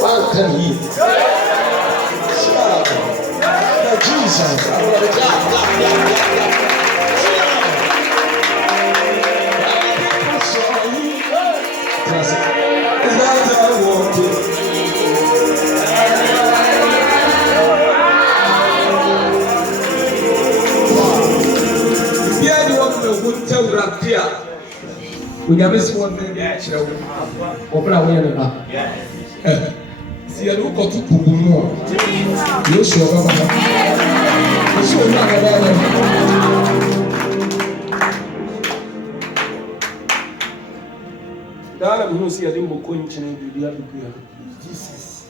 One can eat. Jesus. We have this one thing. Open away and back. See, I don't go to Kubumo. You show up. You show up. Dara mu see ade mboko nkyene bibia bibia. Jesus.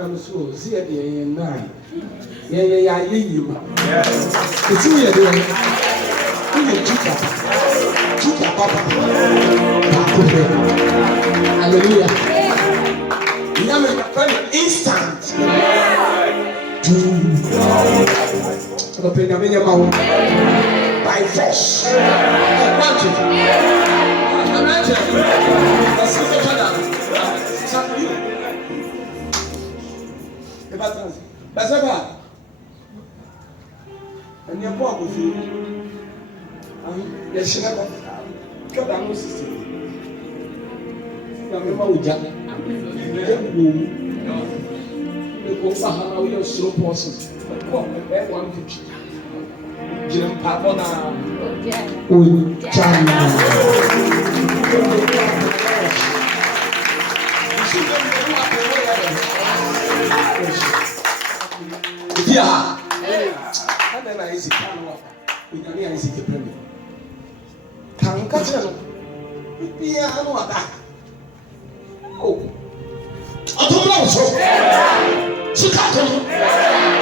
I'm so see ade yen nine. Yeah, you. It's you here doing. You chuka papa. Hallelujah. You have a very instant. By force. And your poor with you. Yes, never. God, I'm not system. I'm never with Jack. The Copa, we are slow person. One picture. Jim Pabona. China. Yeah. And then I see we can hear I see the premier. Can catch them. We are no attack. Oh. Autobus. Chicago.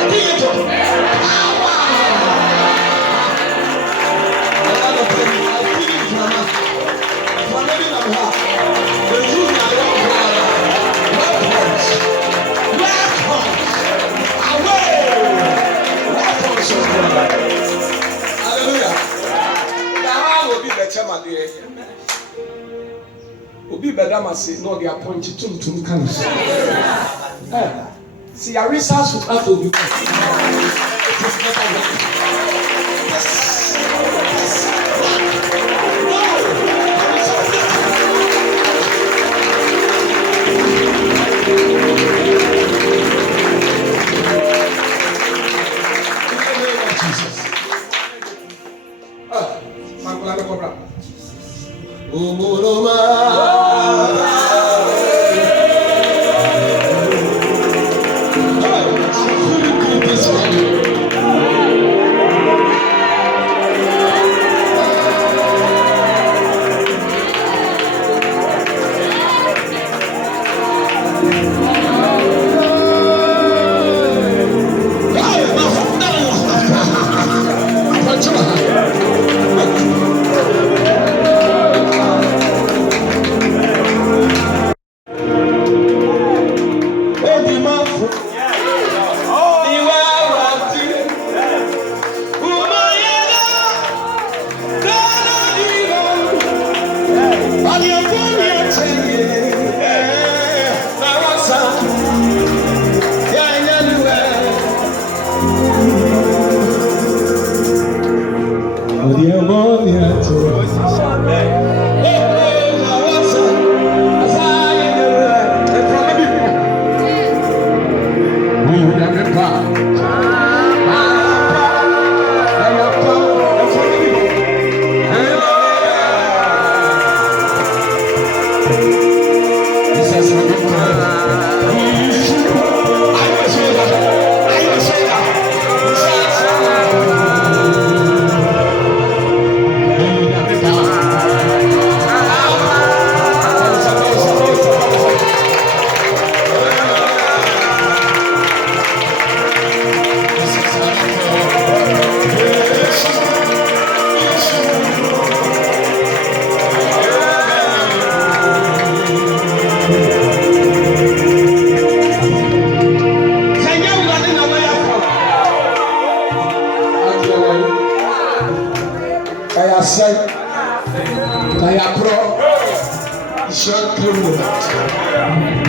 Theater. Power. Another thing. I feel it, Mama. For living on her. The junior young weapons. Away. Weapons of God. Hallelujah. Now will be the chairman there. Obi bedama say no dey appoint tuntum kan. See your research to that will be.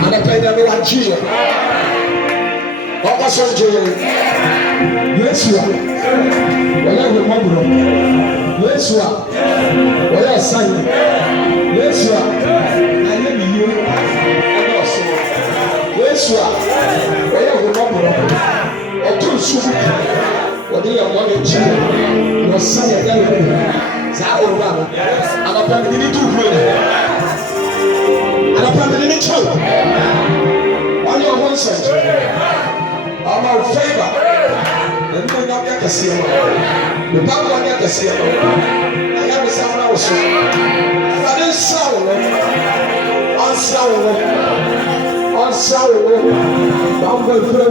Anapenda milajia. Baba sonje. Yesu. Wala mwamuro. Yesu. Wala sanya. Yesu. Aye biyo. Odoso. Yesu. Wala mwamuro. Otunsu. Wadi ya mwana nchi. Wasanya gani. Za urubana. Anapenda nini tu kweli. Anapenda nini tu. On your one side. I'm our favor. The people not get to see him. The Bible not get to see him. I have a sound also. But this sound, on sound, Bambo Finger,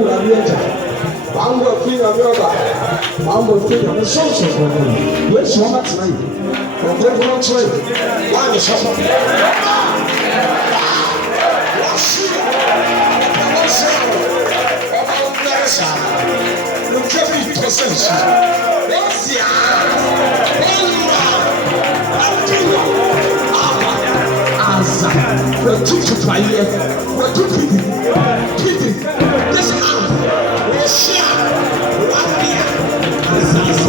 Bambo Finger, Bambo Finger, the source of the Let's one tonight. From the world trade. Why the shop? Não quer me processar. Esse asa. Eu tive que trair. Eu tive que this arm. Esse labia.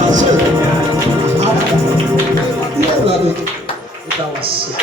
Asa. E lá me dá uma assim.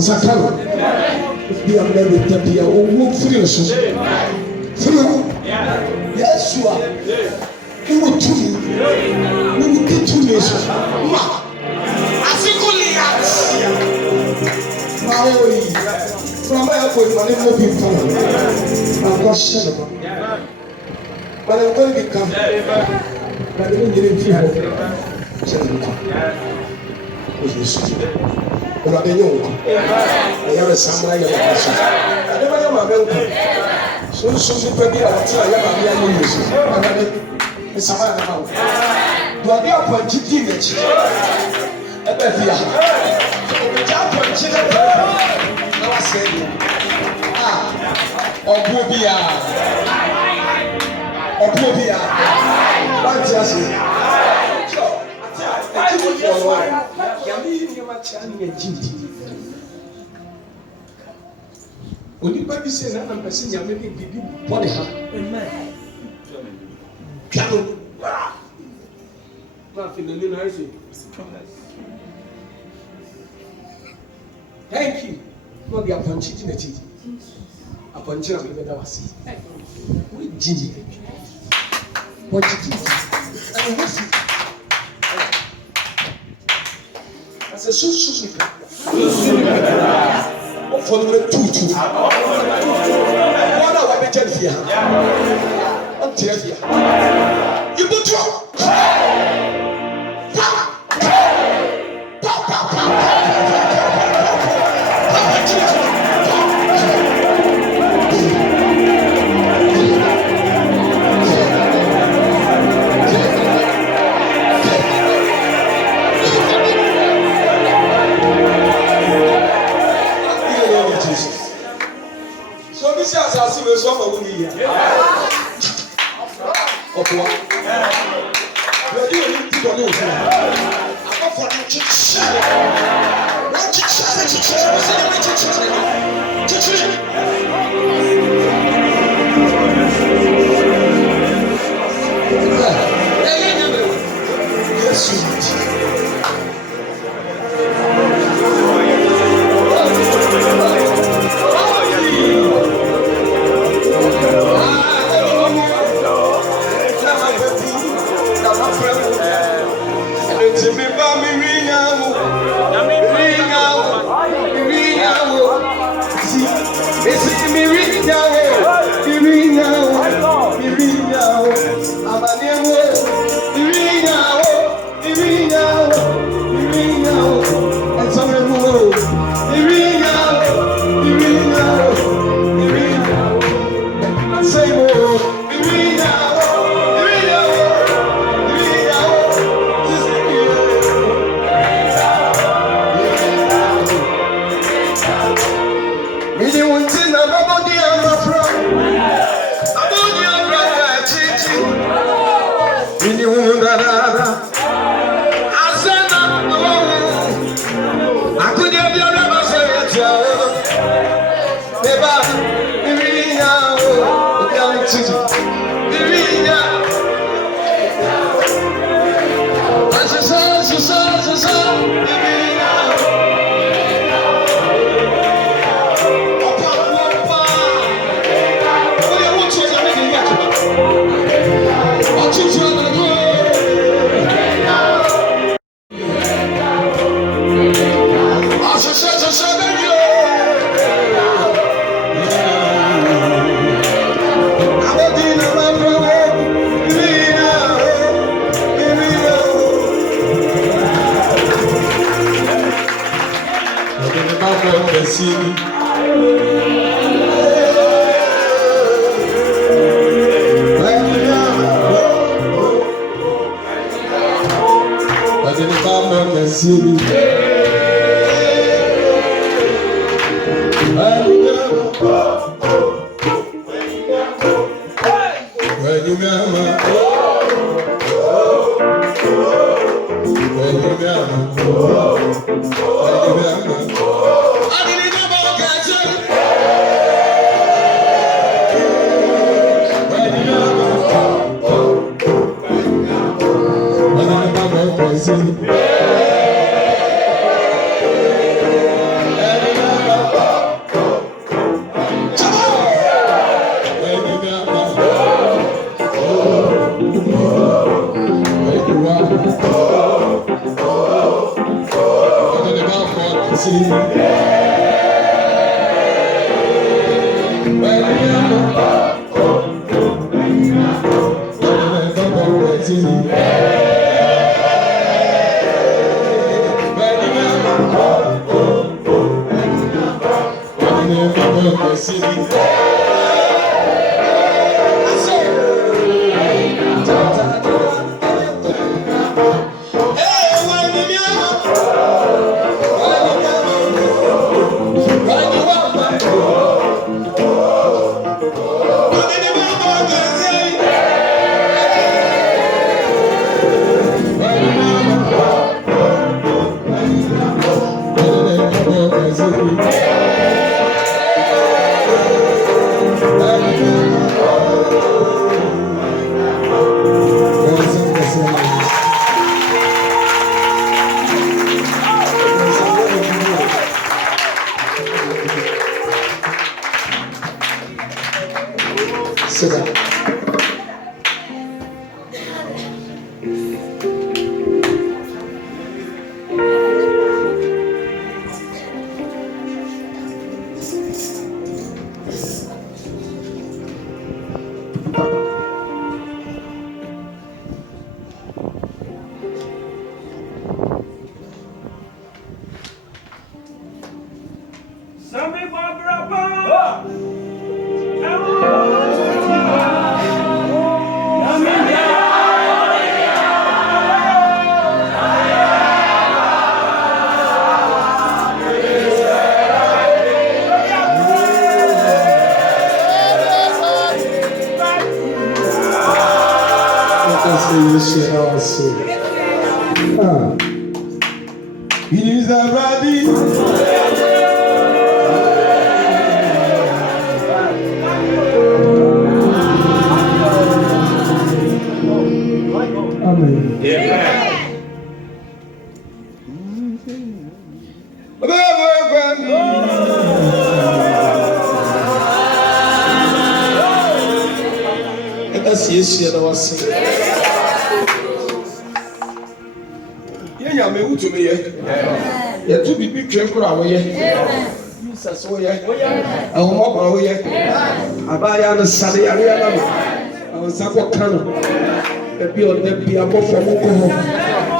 Zakaro, be a man with the beer, who feels through Yeshua, who will to you, who will get to you. I think only from my point, my name will be found. I've got shut up. But I'm going to become, but I didn't get it. Onipa bi say na mpese nyame bi bibi body ha. Amen. Piano. Ma fi na na say. Thank you. No be aponchi na chi. Aponchi na be da wasi. We jinji. Ponchi chi. And we see. As a susu. For the tutu. What are we getting here? I'm here. You go to.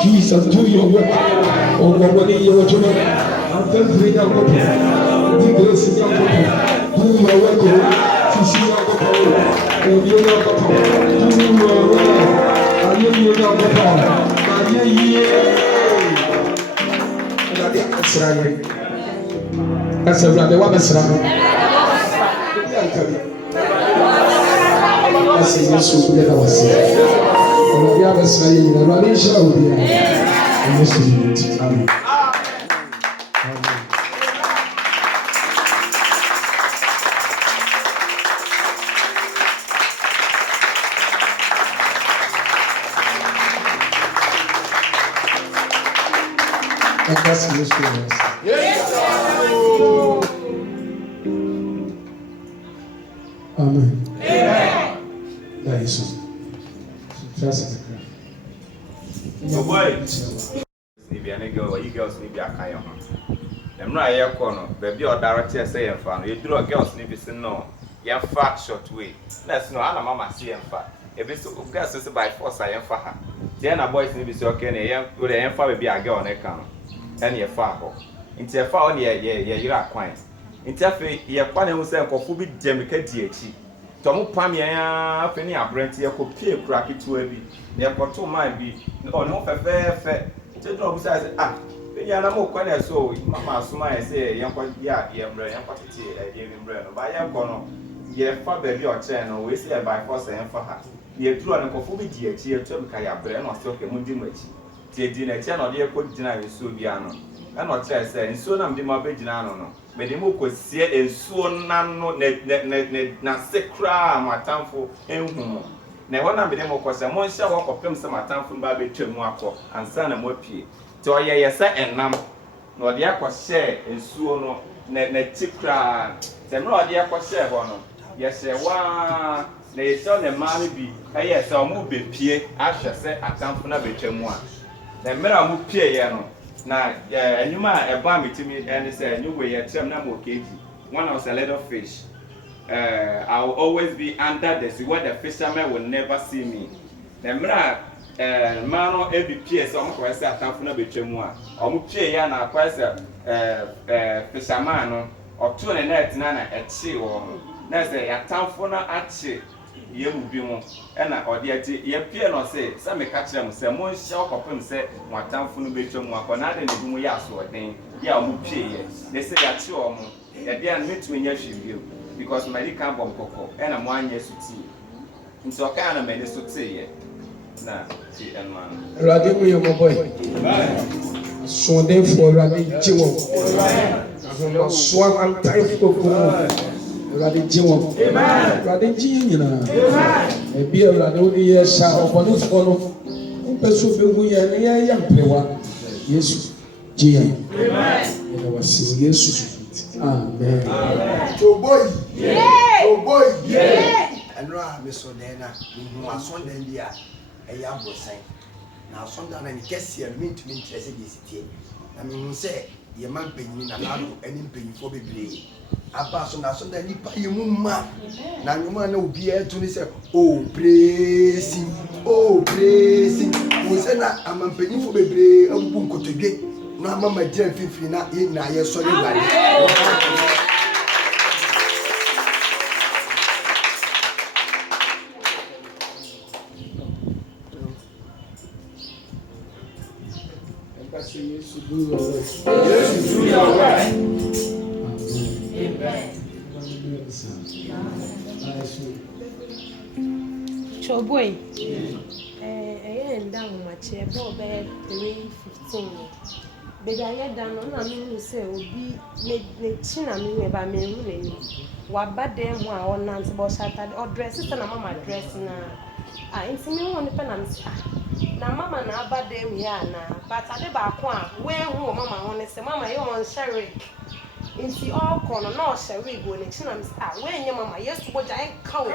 Jesus, do your work. Oh, what are you doing? I'm very Do your work. Amen. That is so. Trust the craft. So boy, if you girls need be a kind of them right here corner, baby or director say and fan. You draw girls need be saying no. You fat short way. Let's know how mama see and fat. If it's girls by force I am for her. Then a boys need be so okay, with the info be a girl on a can. And you're far. Into a far you're quite. Interfere, you're quite a say, Kofubi Jemika DH. Tomu Pamia, Penny, a brand here could pay cracky to a bit. Near Porto might be, or no fair. Just no besides, Penny, more quite so. Mamma, so I say, young point, yeah, bread, and quantity, I gave him bread. By a corner, yeah, for baby or channel, we say by force and for her. Ye drew an Kofubi DH here to Kaya brand or stock a mundi. Tia dinner channel, dear could deny so piano. And what I say, and soon I'm the Mabedinano. But the mook was see and soon none na secra, my town for him. Now, one of them was a monster walk of them some town from Baby Chemuaco and son and Mopi. So I yes, and nam, nor the aqua share and soon net tikra. The no the aqua share one. Yes, one. They saw the mammy be, yes, I'll move be Pierre, I shall say a town for Baby Chemua. The mirror move Pierre. Now, you might buy me to me and say, "New way, a term number KG. One was a little fish. I will always be under the sea where the fisherman will never see me. The Mano every piece on Quest at Tamfuna Bichemua, or Muchia, and I quest a fisherman or 2 and net nana at sea or that's a town for na at sea. You will be more, and or the idea, no say, some catch them, say, more shock of him, say, one town for no better, one for another, and you are so a thing. Yeah, who pay. They say that 2 or more, that they are meant to years you because my camp on cocoa, and I'm 1 year to tea. And so I can't manage to say it. Nah, see, and man. Radin, your boy. So therefore, Radin, Jimo. Swan and time for Radin Jimo. Radin Jina. A beer Radon, yes, shall upon us follow. Person we are near young player. Yes, Jia. And I was seeing yes. Amen. TsooBoi. TsooBoi. And now, Miss Odena, who are Sunday India, a young boy saying, now Sunday and guess here, mean to me, Cecilia. I mean, say, your man paying in a lot of any paying for baby. About Sunday, you pay your mumma. Now, you man will be here to say, oh, praising, oh, praising. We say, I'm paying for baby, a book to get. No, Mamma Jeff, if you're not in, I am sorry. Yes, you do your right. Amen. TsooBoi. Down my chair, Bob 3:15. But I had done on a mean say, will be made China me by me. What bad them were on Nancy Bosch or dresses and a mamma dress now. I ain't seen me on the penance. Now, Mamma, now bad them here now, but I never acquire where Mamma wants to Mamma, you want Sherry. In the all corner, no Sherry going to China. When your Mamma, yes, what I call it.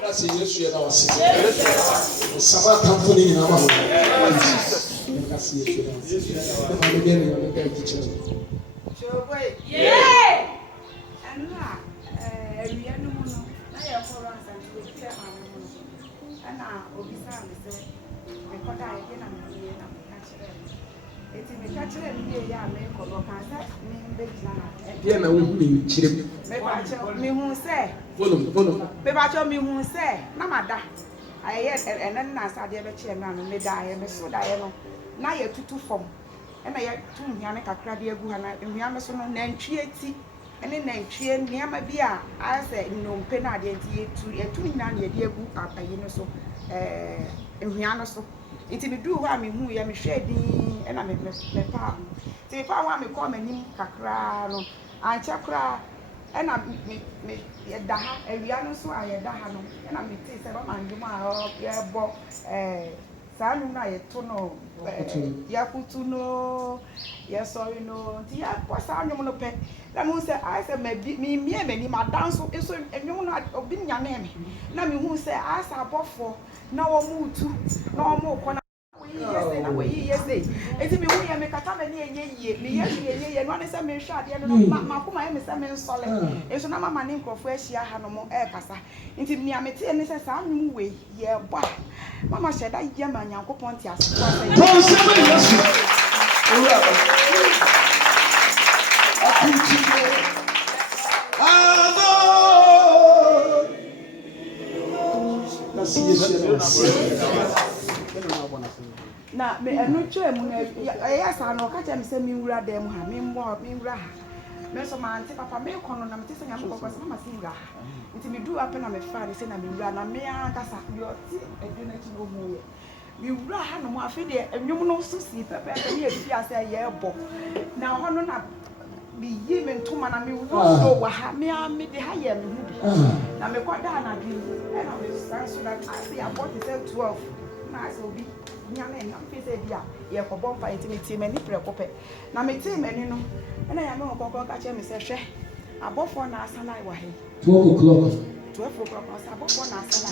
That's a yes, you know, Sabbath company in our home. TsooBoi. Yeah! And now, we are no more. I am for us and we fear our moon. And now, Obisa, I got that again and catch it. It's in the catcher and be a young man called Cancer, mean big land. Yeah, I will be chip. Me who say, Follow. Bebacho me who say, Namada. I yet and then I said, ever chairman and they die and so die. Now you're too form. And I had 2 Yanaka Crabby Guhana and Yamason and Chieti. And then Chien near my beer, I said, no penalty to a 29 year book up, you know, so, in Rianoso. It will do what I mean, who am shading, and I'm a palm. Say, if I want me call my name Cacrano, I chakra, and I make Daha, a Rianoso, I had Dahano, and I'm a taste of my Juma, yeah, Bob, Sanuna, Tono, Yaputuno, yes, sorry, no, Tia, what's our monope? That say, I said, me, my dance is and you're not being your name. Now, me who say, I saw both for no move to no more. Yes, it's me who make a time and ye, me, and one is a man shot, and my is solid. It's not my name for fresh year, had no more air cassa. Into me, I'm a tea and it's a sound way, yeah, but Mamma said, I am my uncle Pontius. Now, me and no chairman, yes, I know, catch him say me rather them, me more, me raha. Meso man, papa, me corner, I'm testing a book of my singer. Until me do up and I'm a father, saying I'm a run, me and Cassa, your tea, and do not go more. We ran no more feed and you know, Susie, Papa, and you say, yeah, boy. Now, I don't be even 2 man, and me so me, I made the higher movie. Now, me got down again, and I'm so that I say I bought it 12. Nice will be. I'm said, yeah, for bonfire intimate many preoccupy. Now, me team and you know, and I am no go catch him, Mr. I bought for us and I was 12 o'clock. 12 o'clock, I bought for us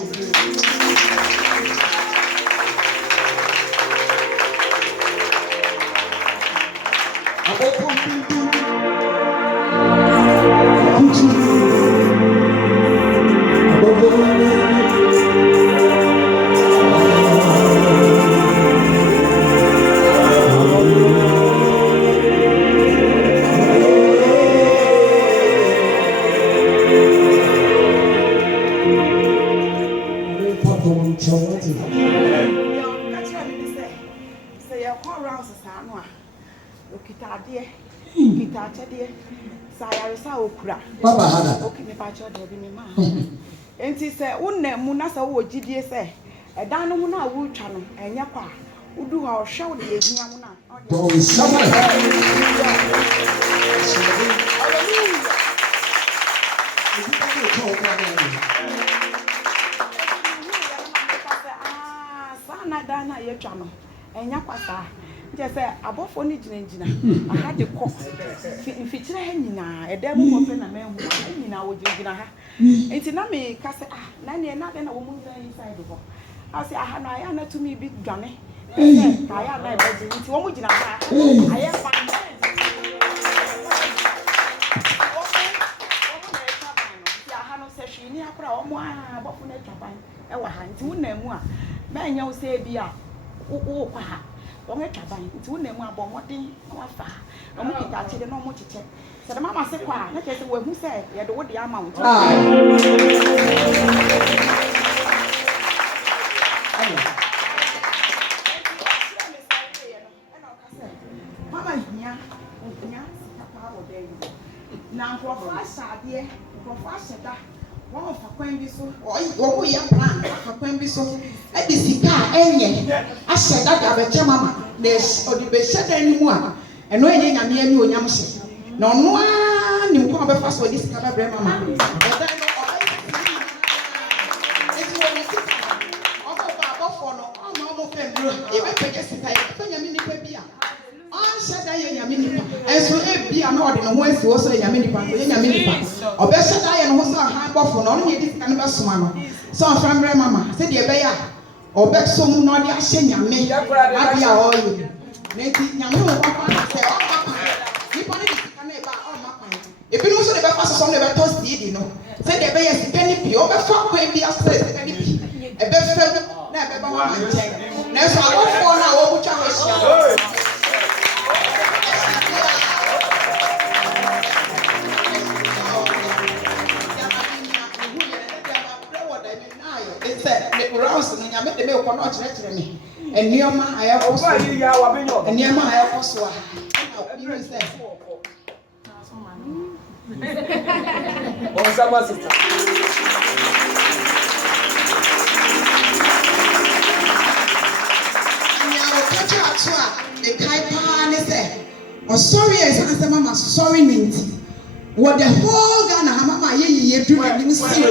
your call rounds is anwa. Okita dear, kita chade, Sayarisa okra. Papa hada. Okay, me pacho de bi me ma. Enti se wonne mu na sa wo gidie se, edan no mu na wo twa no, enya kwa. Udu ha ohwe wo de ehia mu na. Oh, someone. Sana dana ye twa no. Enya kwa sa. Je se abofo ni ginagina. Aha de kɔ. Mfikyire ha nyina, edam mo pe na mehu. Nyina wo ginagina ha. Enti na me ka se na ne na de na wo mu inside ho. Asi aha na ya na tumi bi dwane. Kaya na ebeji nti wo mu gina ha. Aye fa. Ni akora omo abofo na twaban e wa ha nti wo na mu a ma nya wo se bi a wo kwa ha wo me twaban nti wo na mu abo modin wa fa wo mu kita chide no mo chiche se de mama se kwa na ke se wo hu se ye de wo de ama wo mama hia pa wo de na nko fa asade nko fa aseda one of akwan bi so wo ya plan akwan bi so e di sika enye ahye dada be che mama na odi be hye dan ni mu a eno enye nyame ani onyam hye na ono a ni mko be fa so di sika be mama e dan no eti wo ni sika obo ba abofo no mo fe bro e be pege sika e fe nyame ni pa bi a shada ye nyame nipa enso e bia na ode no ho asi wo so nyame nipa so ye nyame nipa obe shada ye no ho so ha bofo no no ye di sika no be soma no so aframbre mama se de be ya obe so mu no de ahye nyame abia o ye na ti nyame wo papa na se o papa nipa ne di sika na e ba o mapa e bi no so de be fa so no be to steady no se de be ye sika ni bi obe fa kwa bi ase sika ni bi e be fe na e be ba mama nchen na so abofo na wo bu twa ho hia Rouse no nyame de me ko no kyerɛkyerɛ me enioma ayɛkɔ so enioma ayɛkɔ so a you say on sama sister nyawo kacho ato a de kai pa ne sɛ sorry as mama sorry minti what the whole Ghana ha mama ye du anim si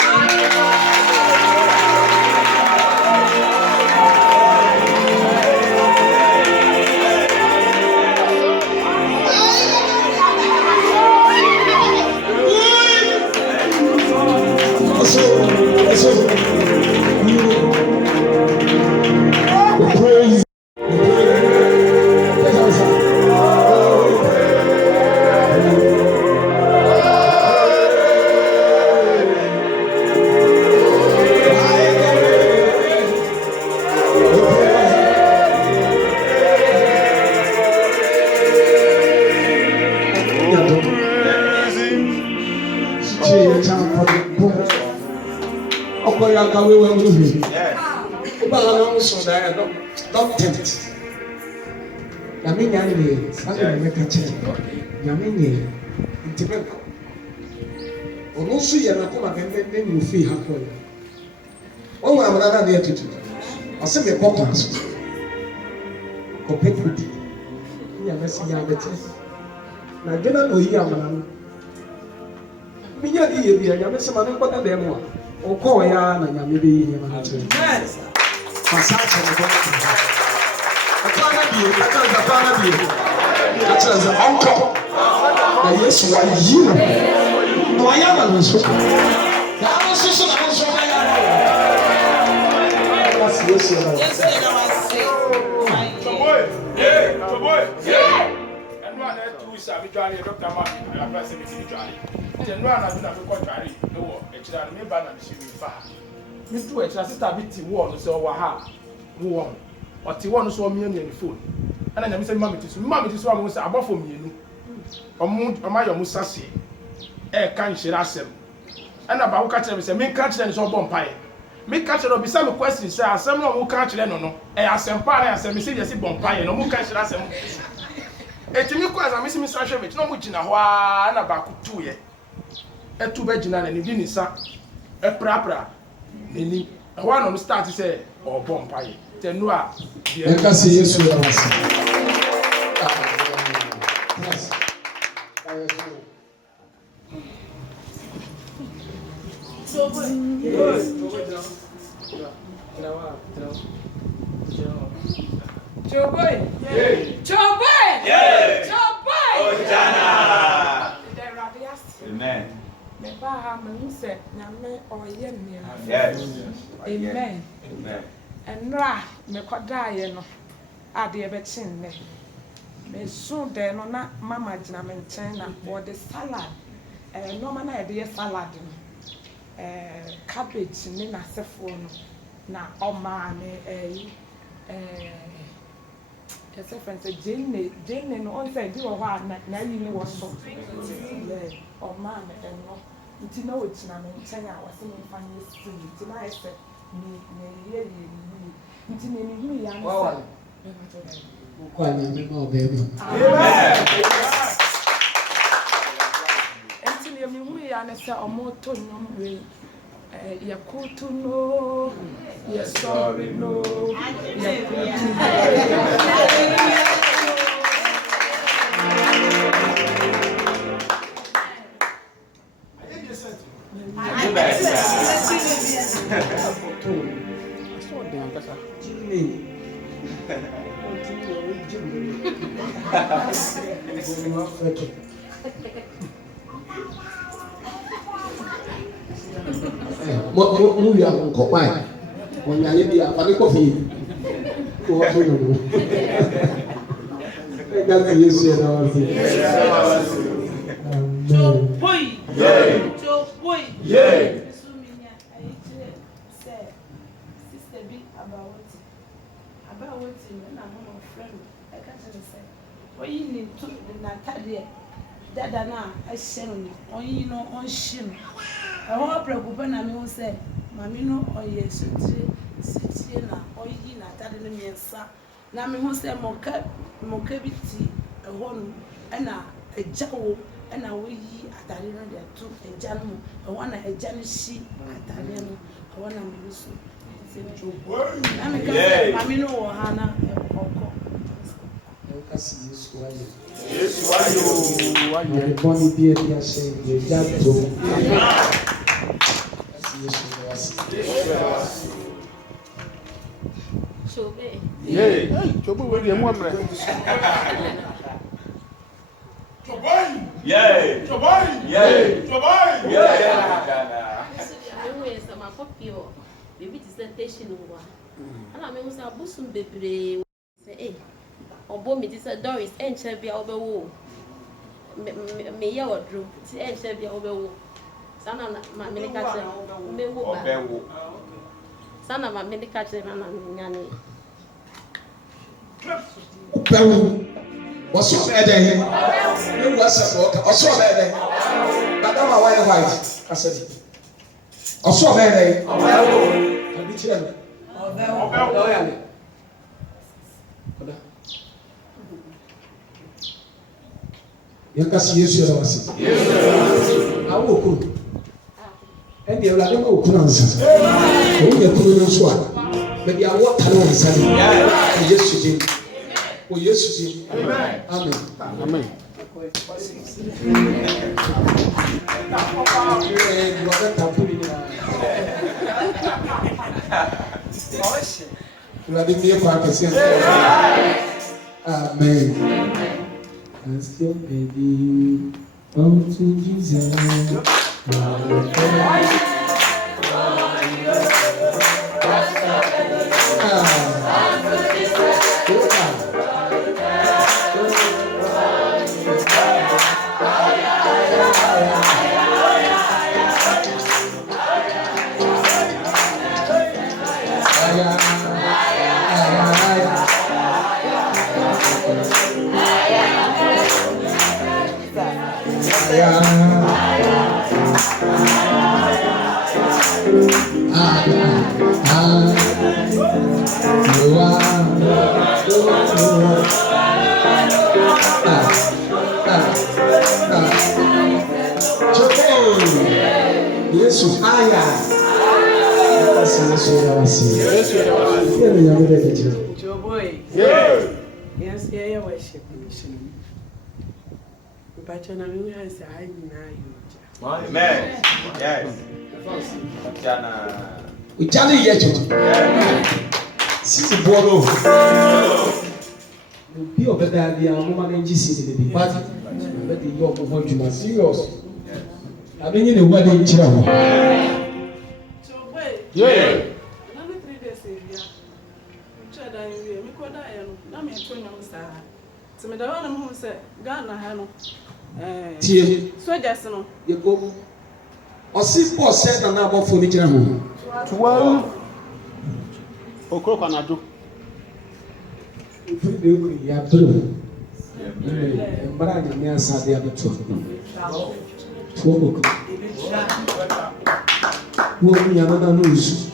Ono so ye na koma gende ni ofi ha ko. O wa amara na de tutu. O se me kokko so. Ko petuti. Ya mesi ya beti. Na gena no yi amara no. Mi nya di ye bia ya mesi ma no kwata de mo. O ko ya na nya me be yi ma no. Yes. Pasache no ko. Akwana bi, akwana bi. Akwana za onko. Na Yesu wa yi. No, I am a so. I was so and one two Sabi Johnny, Dr. Martin, I am saying Johnny. Then one I do not go carry no war, a child may ban and she will fire. You do it, I sister bit one, so waha, one, or T1 saw me on the phone. And I said, Mammy, this one was above for me. Or my Musasi. Kan hyira asem ana ba wo ka kyerɛ me sɛ men ka kyerɛ ne so bɔ mpae me catch no be some question say asem no mo catch no no e asem pa na asem say just bompa ye no mo catch asem etimi ko asem me so ahwe me no mo gina ho a na ba ku tu ye etu ba gina na ni di ni sa e prapra ni e wa no start say o bompa ye te no a e ka se Yesu ya wasi yes TsooBoi. Amen. Me ba me say nyame oye me. Yes. Amen. Amen. Enra me kodaye no ade be chinne. Me so de no na mama gina me nchen na wo de salad. No ma na de salad no. Cabbage ni na sefo no na oma ne ese friend say Jane no on say di wo ha na yi ni wo so oma me no nti na wo tina me nchen a wase me fa ni sti nti na ese ni ye nti ni ya no kwa ni me ma obebe nti ni me hu ya ne se omo to nyom we ya kutu no ya sorry no ya kutu mo ya ko pai o nya le bia pa ni ko fi ko wa no no e ga se Yesu ya wasi TsooBoi. TsooBoi. Suminya aichire se sister bi about na mo friend I can't say oyi ni to na tade dada na ahye no ni oyi no on hye no e ho preocupa na me ho say mami no oye sitire na oyi na tade no miensa na me ho say moka biti e ho no e na ejawo e na wo yi atare no de to eja no e ho na eja no shi atare no e ho na me so TsooBoi. Na me ka mami no wo ha na okọ kasi Yesu ayo Yesu ayo e boni bia bia she ye jato kasi Yesu ya wasi TsooBoi. TsooBoi we dey mo amre Baby dissertation wa. Ana me musa busum bebre say obo me dis Doris enche bia obewo. Me ye wodro ti enche bia obewo. Sana ma me ka che obewo ba. Obewo. Sana ma me ka che na nyane. Obewo waso be dey he you was oso be dey madam why white asedi oso be dey obewo abi tire no obewo ya le oda yakasi Yesu ya wasi awo ko ende ewlade ma okuna nsa o ye kunu no so a be dia wo tare wo nsa ni Yesu din o Yesu din amen amen amen and still baby unto Jesus Jesus, aya. TsooBoi. Yes, yeah, worship. But you're not going to say, I know you. Amen. Yes. We tell you yet. See the borrow. Be over there, the woman in GC, the party. But the yoke of what you must serious. I've been in the wedding chair. TsooBoi. Yeah. Another 3 days, yeah. Chad, I am not me 20 years. So, me, the one who said, Ghana, Hano. So, just no. You go. Or see, poor said, and about for the general. 12. Okrokanado. You have blue. But I am near Saturday at 12. 12 o'clock. Will be another news.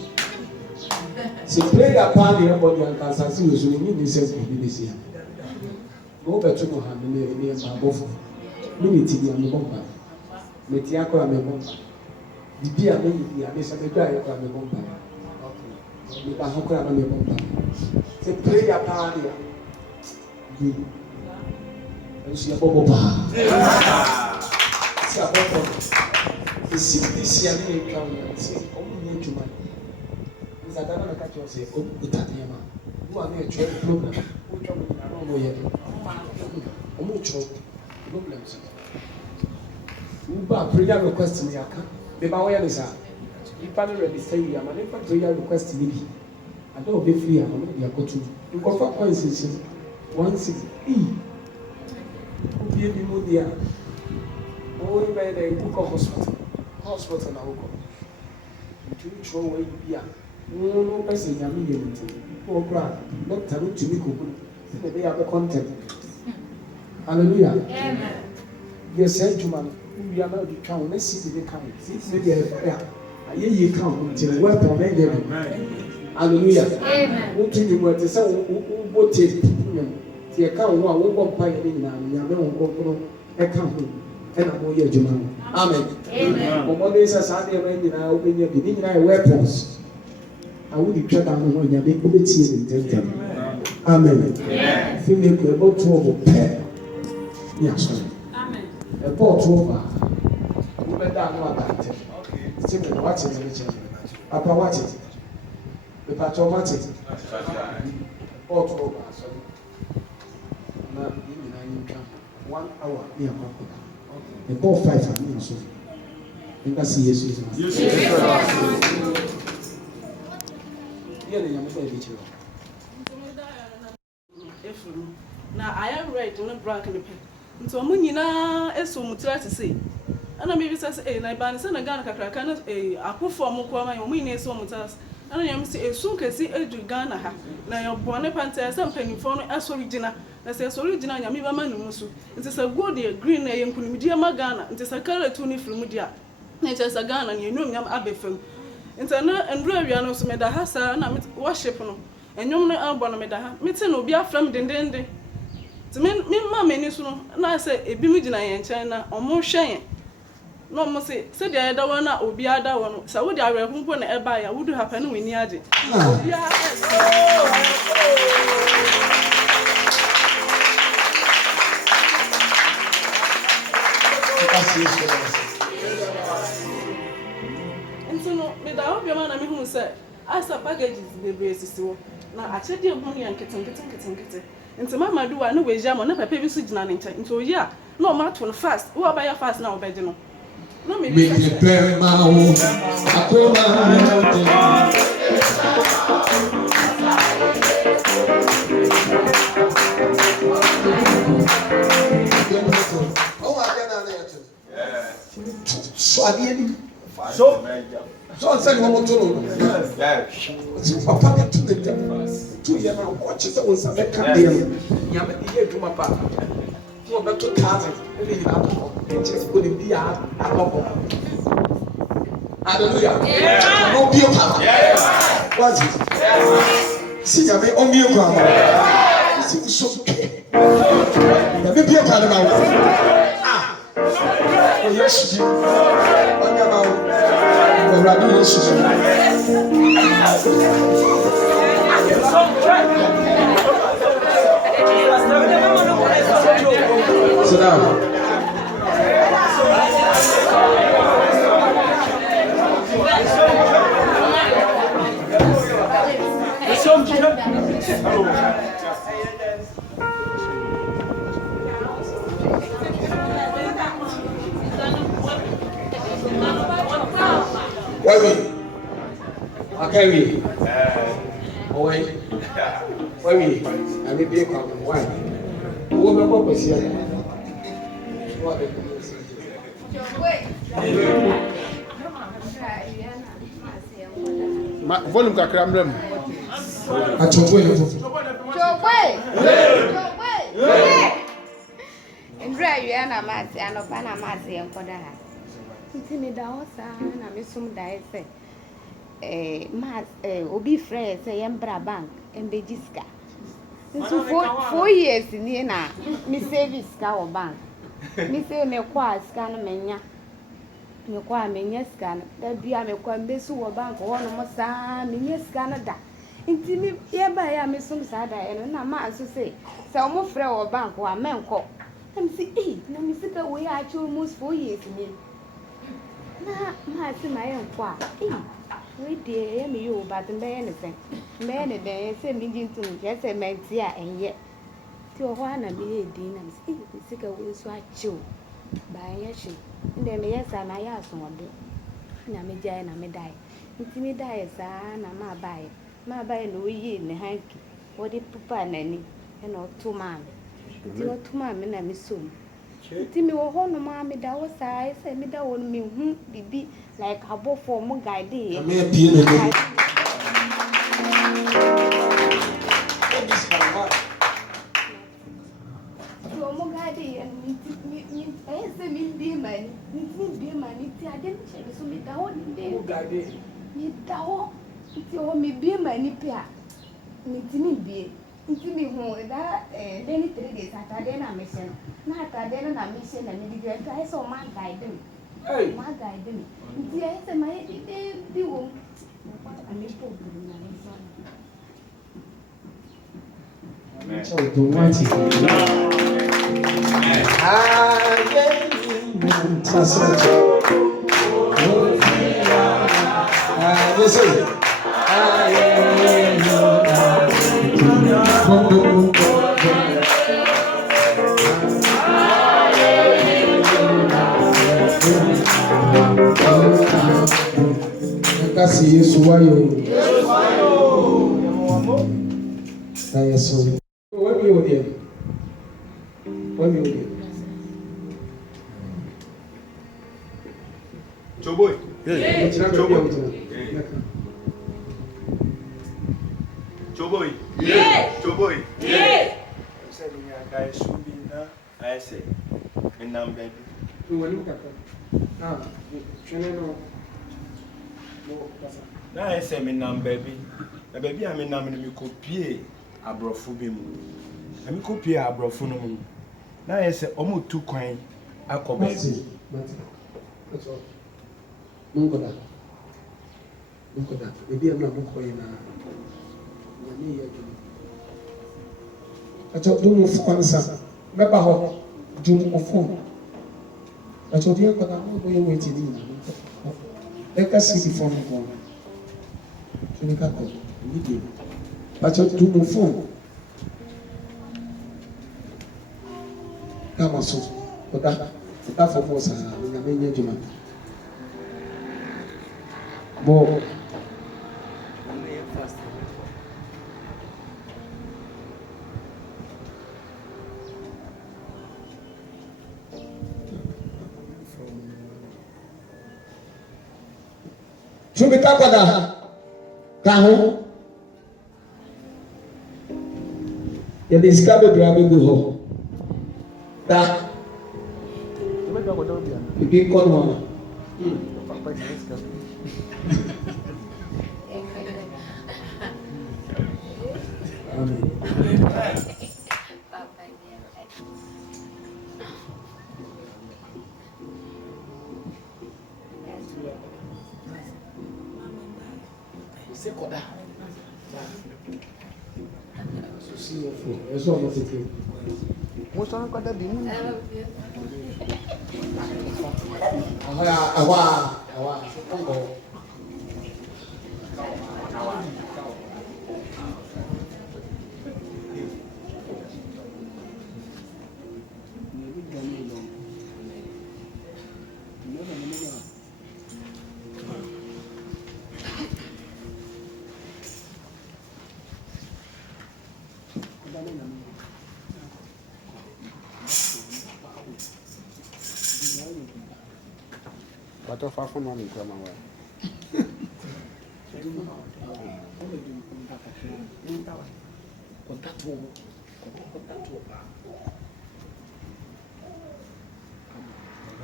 So, play that party about your cancer. So, you need this this year. Go back to no hand near my both. Minute in the bomber. Metiaco and the bomber. The beer may be a miss of the guy and the bomber. The Bahokra and the bomber. The prayer party. And she a bobo. See a bobo. The this year may come and say, oh, need to money. Is that I'm going to catch you say, oh, put that here, man. Who are near 12 problem? Who trouble? I don't know yet. Problems. Uba prayer request me aka. The bawo ya nisa. Ipa me ready say ya ma nefa prayer request ni bi. Ada obe free am no dia kotu. Nko fa coins is 16. Obi ebi mo dia. O ri be dey book hospital. Hospital na uko. You throw away bia. No person ya me dey nti. O kra, doctor no tumi ko bu. Se dey have content. Hallelujah. Amen. Yes, said to man, we are not the count. Let's see the count. Maybe a year count until weapon made them. Hallelujah. Amen. What do you want to say? What take the account? What won't buy any man? You don't go account. And I'm more yet, Amen. Amen. What is a Sunday when you are opening your beginning weapons? I will be cut down when you are making it easy. Amen. Yes. Feel like we're about to pair. Yes, amen. A port over. We went down about it. Okay. Simply watch it. Papa, watch it. The patrol watch it. Port over. Sorry. Now, you can 1 hour near Marfo. The ball 5 minutes. So, and that's the yes. Now, I am right to not break the pen. Nti omo nyina eso mutira sese ana me bisa se na ba ne se na Ghana kakraka na akofo omo kwa man omo nyina eso mutira ana nyam se esun kesi edu Ghana ha na yo bone panta se mpanifo no eso original na se eso original nyame ba manu musu nti se gold e green na ye nkunimdi ma Ghana nti se kala tu ni film dia na che se Ghana ne enum nyam abefam nti na ndru awia no so me da ha sa na worship no enum no albo no me da ha meti no obi afram dendende me mama ni so no na say ebi mu gina yen chen na omo hwen no mo say se dia da won na obi ada won no sa wo dia awe hunpo na eba ya wudu hapa no weni age obi a nti no me da obi ma na me hu say asa packages bebe sisiwo na achede hu ne nkete nti mama duwa no weja mo na papa bi so gina ne nche nti oyi a no ma to no fast wo ba ya fast na obeje no no me be prepare ma o akoma so adieni so say mo to no papa be to the two year now watch say on say ka dey ya me dey adwuma pa no be 2000 e dey na to just go dey be a akoko hallelujah no be papa what's it See, I mean, on me, so the baby of Panama. Oh, yes, you on your mouth. Oh, Rabbi, yes, sit down. Okay, oh wait, wait, I may be a common one. Who will be here? Volume kakra mrem. Ndra yua na masi anopa na masi enkoda ha. Ntimi da osa na mesum da ese. Obi friend say embra bank embejiska. So 4 years ni na mi service ka o bank. Mi say me kwa ska na menya. Me kwa menya ska na da bia me kwa mbesu wo bank wo no mo sa menya ska na da. Ntimi ye ba ya mesum sa da eno na ma so say se o mo friend wo bank wa menko. I'm saying, no, Mr. We are almost 4 years in it. Nah, my uncle. We dear me, you, but the man is a man, and they say, meaning to just a man, and yet to one and be a dinner. The sicker will swat you by a ship. And then, yes, I may ask one day. Now, me die and I may die. It's me die, son, and my buy no ye in the hanky. What did Papa Nanny and all 2 man. Nti otuma me na me som. Nti me wo ho no ma me da wo sai say me da wo me hu bibi like abofo mo guide e. Me pie na me. So mo guide e ni say me bi mani. Ni bi mani ti ade me che so me da wo ni de. Mo guide. Me da wo. Nti o me bi mani pe a. Me ti me bi. Nti me hu da then 3 days Saturday na mission. Na Saturday na mission na me di go I saw my guide me. Hey, My guide me. Nti I say my di wo. And me put na mission. Amen. so don't want it. Listen. Kasi Yesu wayo. Na Yesu. What you there? What you there? TsooBoi. TsooBoi. TsooBoi. Say me guys should be na I say me nam baby. Na I say me nam baby. Na baby a me nam me copy abrofo bi mu. Na me copy abrofo no mu. Na I say omo tu kwan akọ baby. That's all. Mungoda. Ebi am na mukọ yi na. Nyame yɛ adwuma. Acho do mu fansa. Meba hɔ. Do mu fon. Acho dia kwa na mo yɛ weti di na. Eka si di fon ko. Tuni ka ko. Ni di. Acho do mu fon. Kama so. Oda. Tá famosa, minha mãe é de uma. Bom. Subita pada carro. Ele escapa do amigo. Tá. Bibi kọ́ ni wọn. Você acordar. Cecilia foi. É só você que. Mostra no quadro de Agora, But of half one in come away.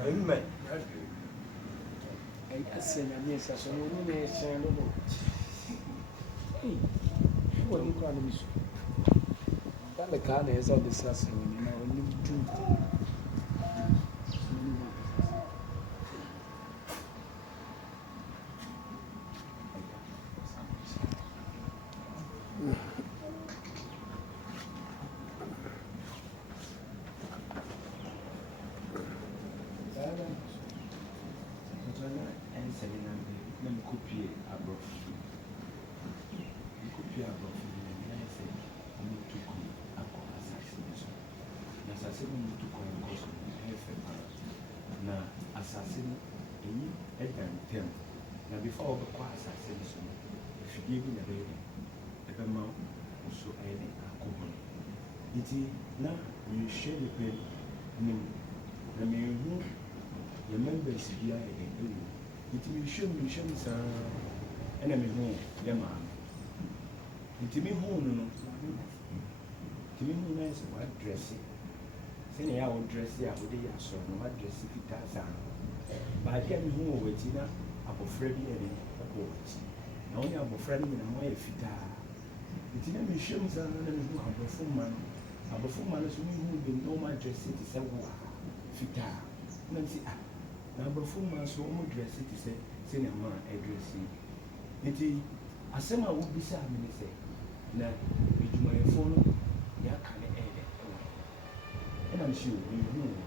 Amen. I see a niece as a woman, a son of what do you call him? That the car is all this assassin, you know, when you do. Now before the class I said so if you give me a baby, if a mouth also adding alcohol. It is now you share the pen no I mean who the members here it will show me sir and I mean who the man. It me who no to me who nice what dressing. Saying I would dress here with the so no what dress if it has but I can't who waiting abofra bi ene abofra na onye abofra ni na moye fita iti na me hwem za na me hu abofra man so me hu be normal dress it say wo fita na me say na abofra man so mo dress it say na ma dress iti asema wo bisa me ne say na bijumayefo no ya ka ne ene na me shi wo